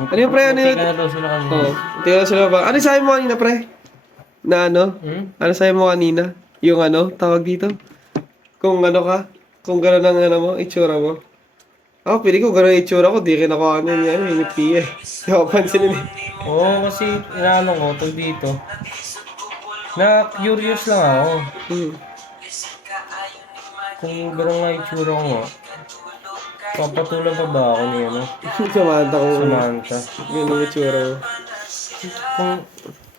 Ano yung pre? Ano yun? Tika na daw sila kanina. Oo. Tingnan sila ba? Ano sabi mo kanina, pre? Na ano? Ano sabi mo kanina? Yung ano? Tawag dito? Kung ano ka? Kung gano'n ang ano mo, itsura mo. Ako, pili ko gano'n ang itsura ko. Di kinakuha ano yung ano, yung piya. Hindi ako pansinin eh. Oo, kasi inaano ko tag dito. Na curious lang ako. Hmm. Kung gano'n nga itsura ko nga. Papatulan pa ba ako ni ano? Samantha ko. Samantha. Gano'n ang itsura mo.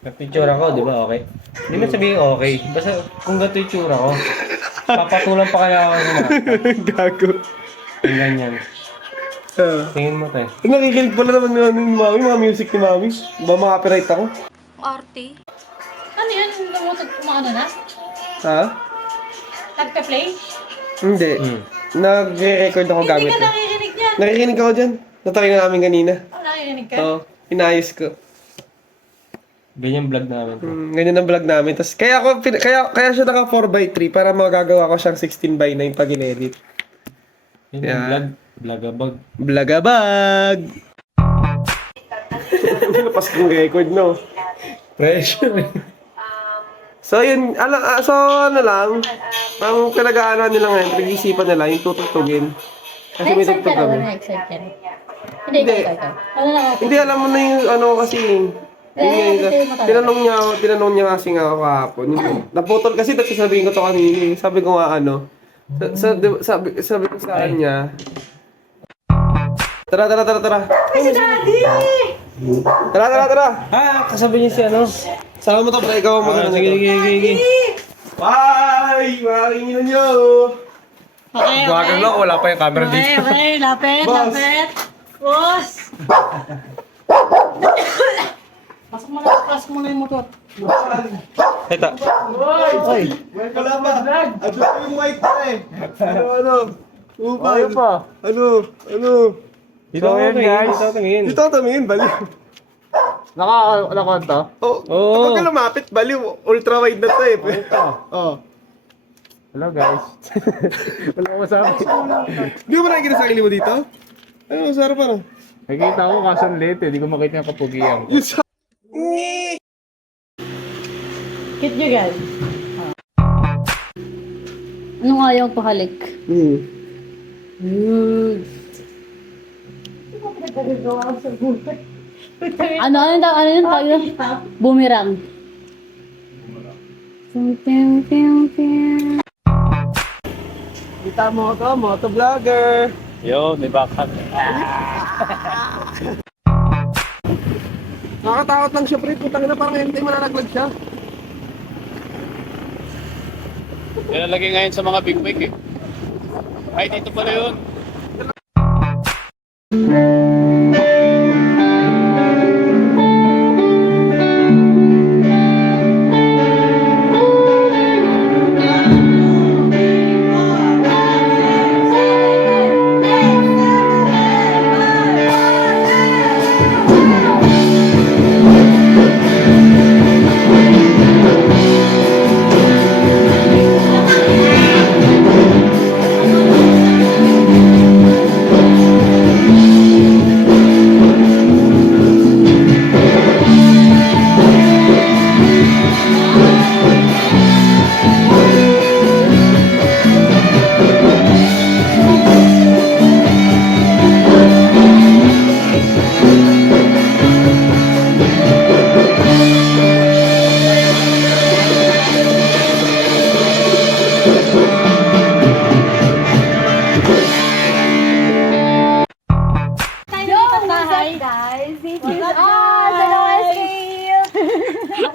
Kung itsura ko, di ba okay? Hindi mo sabihin okay. Basta kung gato itsura ko, papatulan pa kaya ako ni Samantha. Gago. Yung ganyan. Ah. Tingin mo tayo. Nakikinig pala naman ni Mami, mga music ni Mami. Ba makapiright ako? Arte. Ano yun? Ano na? Ha? Nagpe-play? Hindi. Nagre-record ako Hindi gamit ka ko. nakikinig niyan. Nakikinig ako dyan. Natry na namin kanina. Oh, nakikinig ka? Oo. Inayos ko. Ganyan vlog namin. Ganyan ang vlog namin. Tas kaya ako kaya siya naka 4x3 para magagawa ko siyang 16:9 pag in-edit. Yun Yeah. yung vlog. Vlogabag. Blagabag. Lapas kong record, no? Pressure. So yun, so ano lang, ang pinag-aaralan nila ngayon, pinag-iisipan nila yung tutugtugin. Kasi may Na-excite tugtog ka na ba? kami. Na-excite ka na? Hindi, Hindi. ikaw. Ano lang ako? Hindi, alam mo na yung ano kasi, yun nga, tinanong niya kasi nga ako kahapon. Naputol kasi, dahil sasabihin ko to kanina. Sabi ko nga ano, sabi ko sa kanya, tara. Ay, si Daddy! Tara. Kasabi niya si ano? Sama mo to, pre, ikaw ang maganda Sige. Bye! Makakingin nyo! Okay. Bagal lang, wala pa yung camera dito. Okay, lapit. Boss. Boss! Pasok mo na yung motor. Ito. Hoy! Wala pa! Adyo ko yung mic pa eh! Ano? Upal! Ayaw pa. Ano? Dito ako guys. Dito tingin. Dito ka tumingin, baliw. Naka-on to? Oh, Oo. kapag ka lumapit, baliw. Ultra wide na to eh. Oh. Hello guys. Wala ko masabi. Hindi mo nakikita sa akin mo dito? Ano, sarap ano? Nakikita ko kaso late eh. Di ko makita yung kapugian ko. Yung sa... Cute nyo, guys. Ano nga yung pahalik? Ano yun tawag yun? Boomerang. Kita mo ako, motovlogger. Yo, may backhand. Nakakatakot lang siya, pre. Putang na parang hindi mananaglag siya. Yan ang lagay ngayon sa mga big wig eh. Ay, dito pala yun.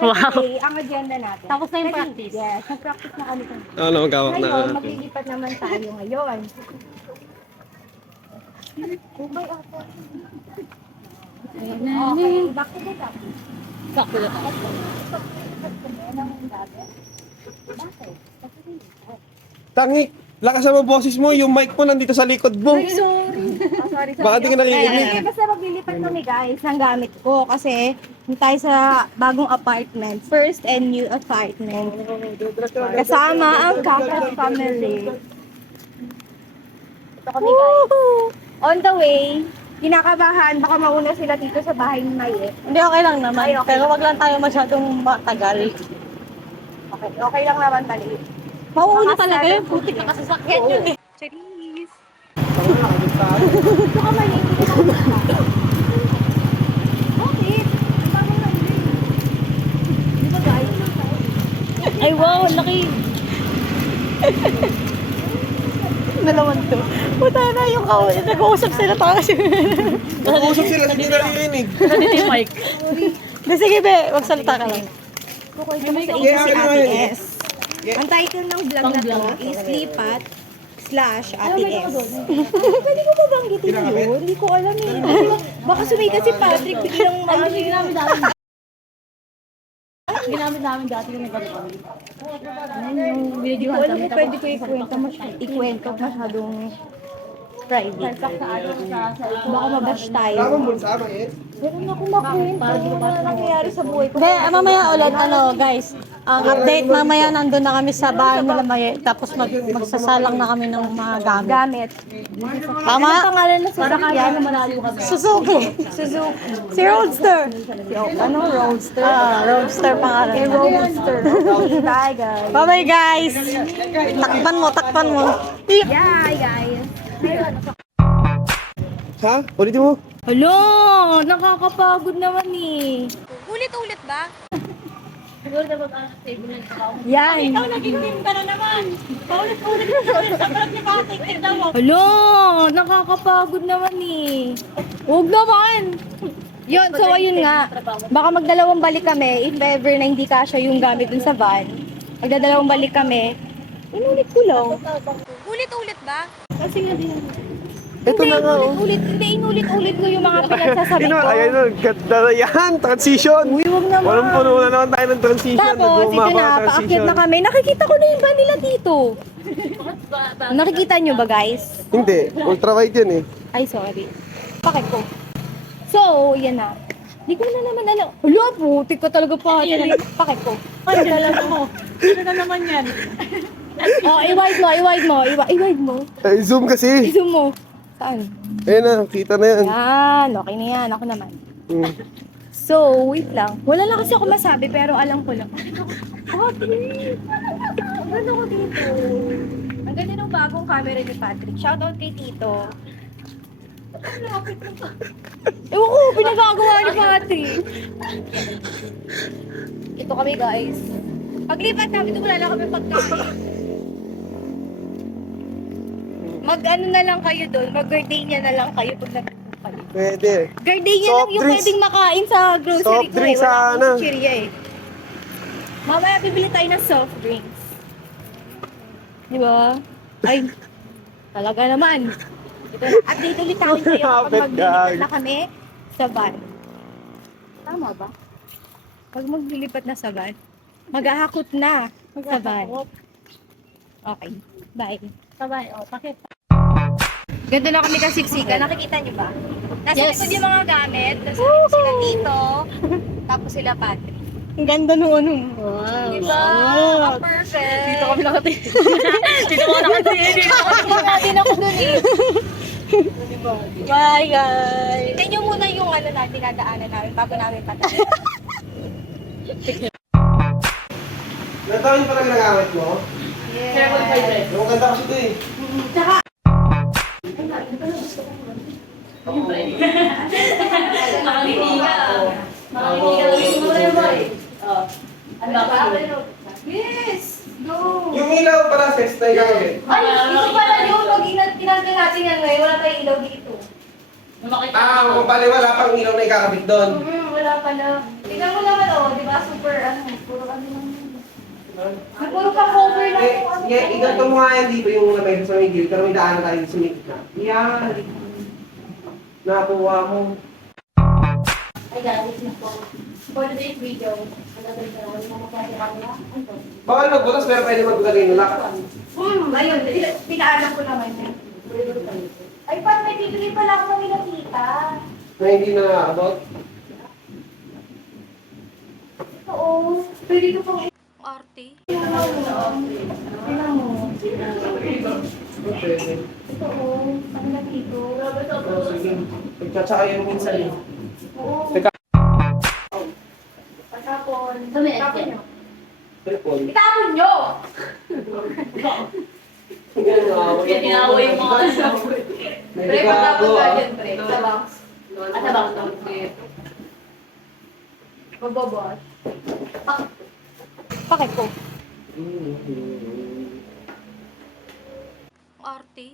Okay, ang agenda natin. Tapos na yung practice. Yes, nag-practice na kami. Ano, magkawak na. Ngayon, maglilipat naman tayo ngayon. Okay, back to the topic. Tangi, lakasan mo boses mo. Yung mic mo nandito sa likod mo. Sorry. Baka di ka nakikinig. Hindi, basta maglilipat kami guys ng gamit ko kasi tayo sa bagong apartment. First and new apartment. Kasama ang Kakak family. Ito kami guys. On the way. kinakabahan. Baka mauna sila dito sa bahay ni Maye. Hindi, okay lang naman. Ay, okay. Pero wag lang tayo masyadong matagal. Okay, okay lang naman mali. Mauuna talaga yun. Putik na kasasakyan yun eh. Cherise! Ito Baka mali, hindi ko makakita. Bakit? Ang dami na yun. Di ba guys? Ay wow, laki. Nalaman to. Puta na yung kawin. Nag-uusap sila tayo. Nag-uusap sila, hindi naririnig. Nandito yung mic. Sige be, magsalita ka lang. Kukwento mo sa inyo Yeah, si ano Ate yun? S. Ang title ng vlog na to is Lipat / Ate S. Pwede ko ba banggitin yun? Hindi ko alam eh. Baka sumika si Patrick biglang maano yun. Ginamit namin dati yung nagkakaroon. Yung Hindi ko alam kung pwede ko ikwento masyadong private. Baka mabash tayo. Tama mo sa akin eh. Meron akong makwento na nangyayari sa buhay ko. Hindi, mamaya ulit, guys, ang update, mamaya nandun na kami sa bahay nila Maye, tapos magsasalang na kami ng mga gamit. Gamit. Tama? Ano pangalan na sasakyan? Suzuki. Suzuki. Si Roadster. Ano? Roadster? Roadster pangalan. Eh, Roadster. Bye, guys. Bye-bye, guys. Takpan mo. Yeah, guys. Ha? Ulitin mo. Hello! Nakakapagod naman eh. Ulit-ulit ba? Yan. Ikaw naging ka na naman. Paulit-ulit sa parang ni Patrick. Tignan mo. Hello! Nakakapagod naman eh. Huwag naman! Yun, so ayun nga. Baka magdalawang balik kami if ever na hindi kasya yung gamit dun sa van. Magdadalawang balik kami. Inulit ko lang. Ulit-ulit ba? Kasi nga din. Ito na nga oh. Inulit-ulit ko yung mga pinagsasabi ko. Ayan o, ganda na yan, transition. Uy, huwag naman. Walang puno na naman tayo ng transition. Tapos, ito na, paakyat na kami. Nakikita ko na yung van nila dito. Nakikita nyo ba, guys? Hindi, ultrawide yan eh. Ay, sorry. Bakit ko? So, yan na. Hindi ko na naman alam. Hala, putik ka talaga pa. Bakit ko? Ay, dala mo. Ano na naman yan? Oh, i-wide mo. Ay, zoom kasi. I-zoom mo. Saan? Ayun na, kita na yan. Yan, okay na yan. Ako naman. Hmm. So, wait lang. Wala lang kasi ako masabi, pero alam ko lang. Patrick! Ang ganda ko dito. Ang ganda ng bagong camera ni Patrick. Shoutout kay Tito. Ewan ko, pinagagawa ni Patrick. Ito kami, guys. Paglipat namin ito, wala lang kami pagkain. Mag-ano na lang kayo doon, mag-gardenia na lang kayo pag nagpupunta kayo. Pwede. Gardenia Soft lang yung drinks. pwedeng makain sa grocery Soft ko eh. drinks Wala sana. akong chichirya eh. Mamaya bibili tayo ng soft drinks. Di ba? Ay, talaga naman. Ito, update ulit tayo sa'yo kapag Lapit, maglilipat guys. na kami sa van. Tama ba? Pag maglilipat na sa van, maghahakot na sa van. Okay, bye. Sabay, pakit. Ganda na kami kasiksika. Nakikita niyo ba? Nasa Yes. likod yung mga gamit. Nasa sila dito. Tapos sila Patrick. Ang ganda nung ano. Wow. Diba? Ang perfect. Dito kami nakatingin. Dito kami nakatingin. Nakatingin natin ako dun eh. Bye, guys. Tignan niyo muna yung ano na dinadaanan namin bago namin patayin. Natawin pa lang nagamit mo? Yes. Yung ganda kasi ito eh. Tsaka, yes! Go! Yung ilaw para sa na gamit. Ay, ito pala yun. Pag tinanggal natin yan ngayon, wala tayong ilaw dito. Kung pala wala pang ilaw na ikakabit doon. Wala pala. Tingnan mo naman oh, di ba? Super puro ano lang. Puro pa cover lang yung ano. Iganto mo nga yan dito yung may sa may gilid, pero may daan tayo sa may gitna. Yan. Nakuha mo. Ay, guys, for today's video, Bawal magbutas pero pwede magbugay ng lock. Ayun, pinaalam ko naman yan. Ay, parang may bibili pala ako ng nakita. Na hindi na naabot. Oo. Pwede ko pang arte. Tingnan mo. Pwede. Ito oh. Ang nakito. Sige. Nagtsatsa kayo minsan eh. Oo. Teka. Patapon. Tapon nyo. Telepon. Itapon nyo! Kaya tinawag yung mga kasama. Pre, patapon ka dyan, pre. Sa box. At sa bang tawag ko yun. Magbobot. Pakit ko. Arte.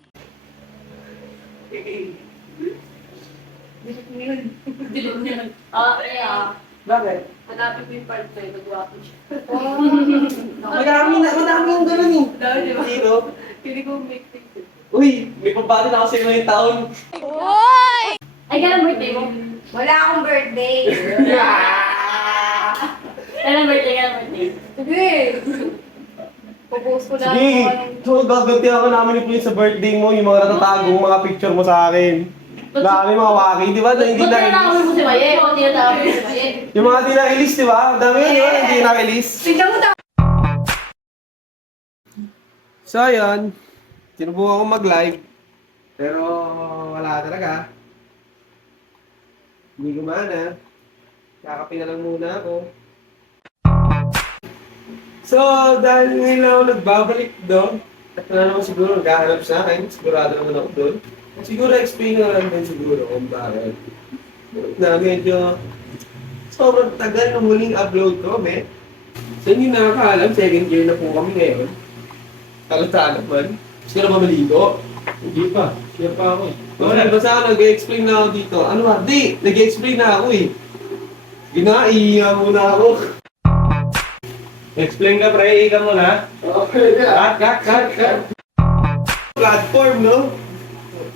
Dilim niya. Kaya, Bakit? hanapin ko yung part ko yun. Nagwapo siya. Madami yung gano'n eh. Dahil di ba? Sino? Hindi ko make things. Uy, may pambati na kasi ngayong taon. Ay, kailan birthday mo? Wala akong birthday. Kailan birthday? Sige. Pupost ko lang Sige, kung anong... so gaganti ako namin ni Prince sa birthday mo, yung mga natatagong mga picture mo sa akin. Dami mga waki, di ba? Na hindi Ba't tinatawag na-release. mo si Maye? Ba't tinatawag mo si Maye? Yung mga di na-release, di ba? Dami yun, di ba? Hindi na-release. Tignan mo ta- So, ayun. Sinubukan ko mag-live. Pero wala talaga. Hindi gumana. Kakapin na lang muna ako. So, dahil ngayon lang ako nagbabalik doon, at wala naman siguro naghahanap sa akin, sigurado naman ako doon. Siguro explain na lang din siguro kung bakit. Na medyo sobrang tagal ng huling upload ko, me. So, hindi nakakaalam, second year na po kami ngayon. Kalata naman. Gusto na ba maligo? Hindi pa. Share pa ako eh. Wala, basta ako nag-explain na ako dito. Ano ba? Di! Nag-explain na ako eh. Ginaiya muna ako. Explain ka, pre. Ika mo na. Okay na. Cut. Platform, no?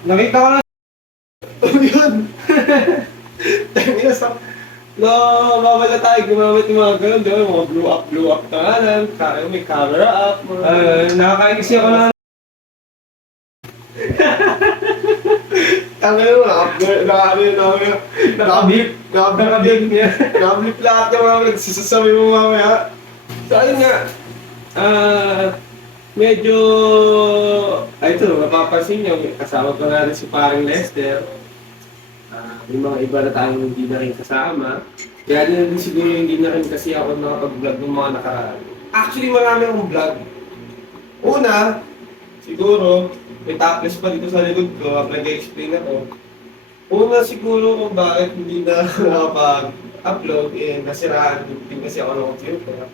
Nakita ko na. Ano yun? Dahil na sa... No, babala tayo gumamit ng mga ganun, di ba? Mga blow up na kanan, may camera up. Nakakainis ako na. Tangin mo, nakablip niya. Nakablip lahat yung mga nagsasasabi mo mamaya. So, ayun nga. Medyo... Ay, ito, mapapansin nyo, kasama ko na rin si paring Lester. Yung mga iba na tayong hindi na rin kasama. Kaya din siguro hindi na rin kasi ako nakapag-vlog ng mga nakaraan. Actually, marami akong vlog. Una, siguro, may topless pa dito sa likod ko, nag-explain ako. Una siguro kung bakit hindi na nakapag-upload, nasiraan din kasi ako ng computer.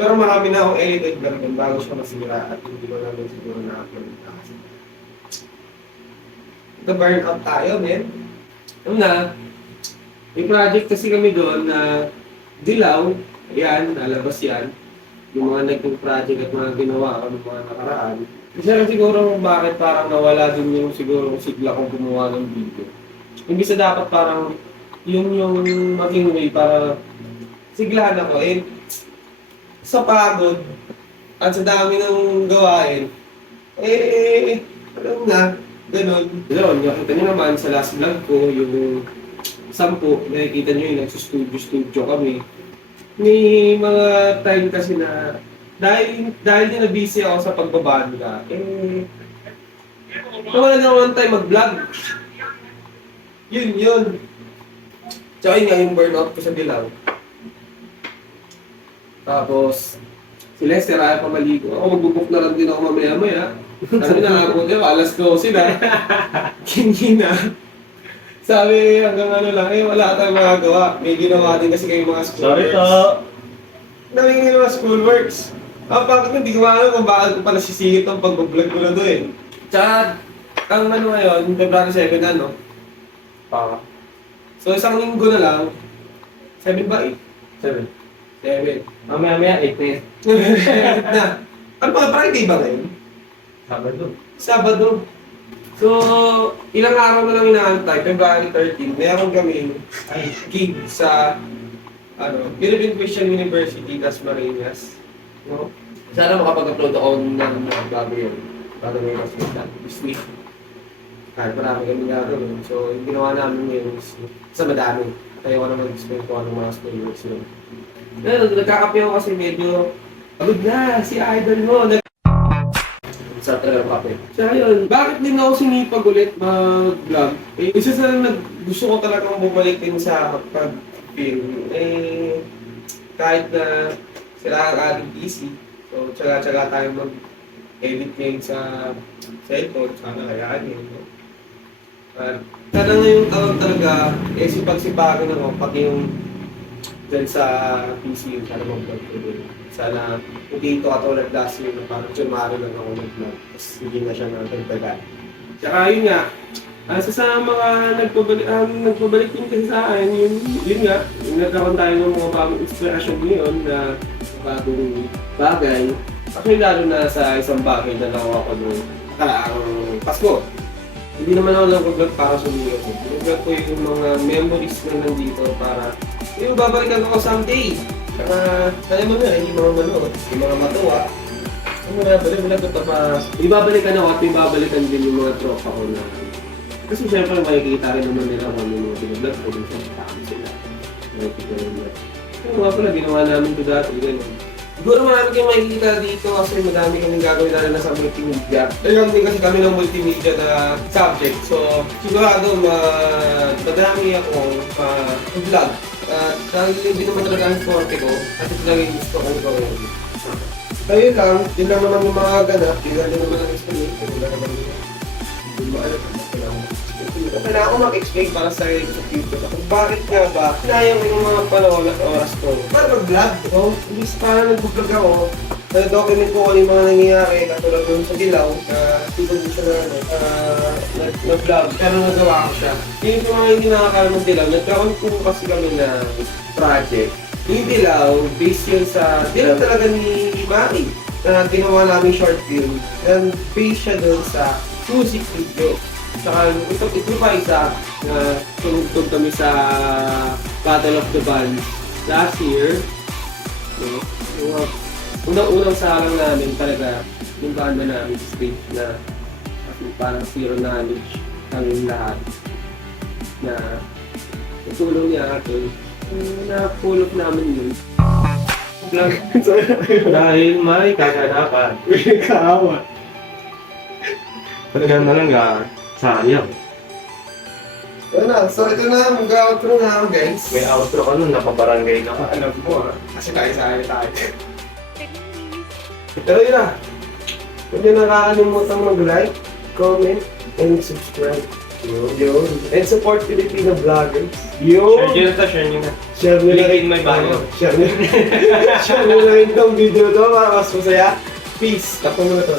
Pero marami na akong edited vlog doon bago siya masira at hindi ko namin siguro na-upload na kasi. Burn out tayo, men. Una, may project kasi kami doon na dilaw, ayan, nalabas yan. Yung mga naging project at mga ginawa ko ng mga nakaraan. Isa lang siguro kung bakit parang nawala din yung siguro sigla kong gumawa ng video. Imbis na dapat parang yung maging way para siglahan ako sa pagod at sa dami ng gawain. Alam na, ganun. Yun, nakita nyo naman sa last vlog ko, yung 10, nakikita nyo yung nagsustudio kami. May mga time kasi na dahil din na busy ako sa pagbabanda, nawala na ako ng time mag-vlog. Yun. Tsaka yun nga yung burnout ko sa dilaw. Tapos, si Lester ayaw pa maligo. Ako magbubuk na lang din ako mamaya-maya. Sabi na ako, alas 12 na. Kingina. Sabi hanggang ano lang, wala tayong magagawa. May ginawa din kasi kayo mga schoolworks. Sorry to. Daming mga schoolworks. Bakit hindi ko alam kung bakit ko pala sisingit ang pag-vlog ko na doon. Tsaka, ang ano ngayon, February 7 na, no? So, isang linggo na lang. 7 ba? 7. 7. Mamaya 8 na yun. na. Ano ba, Friday ba ngayon? Sabado. Sabado. So, ilang araw na lang inaantay, February 13, meron kami gig sa Philippine Christian University, Dasmariñas. No? Sana makapag-upload ako ng bago yun. Bago na yung this week. Kahit marami kami gagawin. So, yung ginawa namin ngayon is sa madami. Kaya ko na mag-explain ko anong mga schoolworks yun. Nagkakape ako kasi medyo pagod na si idol mo. Sa talagang kape. Kaya yun, bakit din ako sinipag ulit mag-vlog? Eh, isa sa gusto ko talagang bumalik din sa pag-film. Eh, kahit na sila ang ating PC, so tsaga-tsaga tayo mag-edit ngayon sa cellphone, sana kayaan yun. No? At sana ngayong taon talaga, eh sipag-sipagan ako, pati yung dyan sa PC yung sana mag-vlog ko din. Sana hindi ito katulad last year na parang sumari lang ako nag-vlog. Tapos hindi na siya nagdagdagan. Tsaka yun nga, sa mga nagpabalik din kasi sa akin, yun nga, yung nagkaroon tayo ng mga bagong inspirasyon ngayon na bagong bagay. Actually lalo na sa isang bagay na nakuha ko nung kalaang Pasko. Hindi naman ako nag-vlog para sumigat. Nag-vlog ko yung mga memories na nandito para yung babalikan ko someday. Saka, kaya mo na, yung mga manood, yung mga matuwa. Yung mga balik-balik ko pa, ibabalikan ako at ibabalikan din yung mga tropa ko na. Kasi syempre makikita rin naman nila kung ano yung mga binablog ko dun sa kami sila. Makikita nila. Yung mga pala, ginawa namin ito dati, gano'n. Siguro marami kayong makikita dito kasi madami kaming gagawin na nasa multimedia. Talagang din kasi kami ng multimedia na subject. So, sigurado madami akong vlog. At dahil hindi naman talaga ang forte ko, at ito lang yung gusto kong gawin. Kaya lang, yun lang naman yung mga ganap, yun lang naman ang explanation, yun lang naman yung hindi mo alam kung kailangan ko mag-explain para sa future. Kung bakit nga ba, sinayang yung mga panahon at oras ko. Para mag-vlog, no? Hindi para nag-vlog ako, na-document ko kung ano yung mga nangyayari, katulad doon sa Dilaw, na siguro siya na vlog, pero nagawa ko siya. Yung mga hindi nakakaroon ng Dilaw, nagkaroon ko kasi kami na project. Yung Dilaw, based yun sa Dilaw talaga ni Mari, na ginawa namin short film, and based siya doon sa music video. Saka ito pa isa na tumugtog kami sa Battle of the Bands last year. No? Unang salang namin talaga yung banda namin sa stage na parang zero knowledge ang lahat na tutulong niya atin. Na-pull up namin yun. Dahil may kaganapan. Kaawa. Pagkano na lang sayang. So ito na, mag-outro na guys. May outro ka nun, napabarangay ka pa. Alam mo kasi tayo. Pero yun na. Huwag nyo nakakalimutan mag-like, comment, and subscribe. Yun. And support Filipino vloggers. Yun. Share nyo na. Share nyo na Link rin. in my bio. Share nyo na rin itong video to para mas masaya. Peace. Tapos mo na to.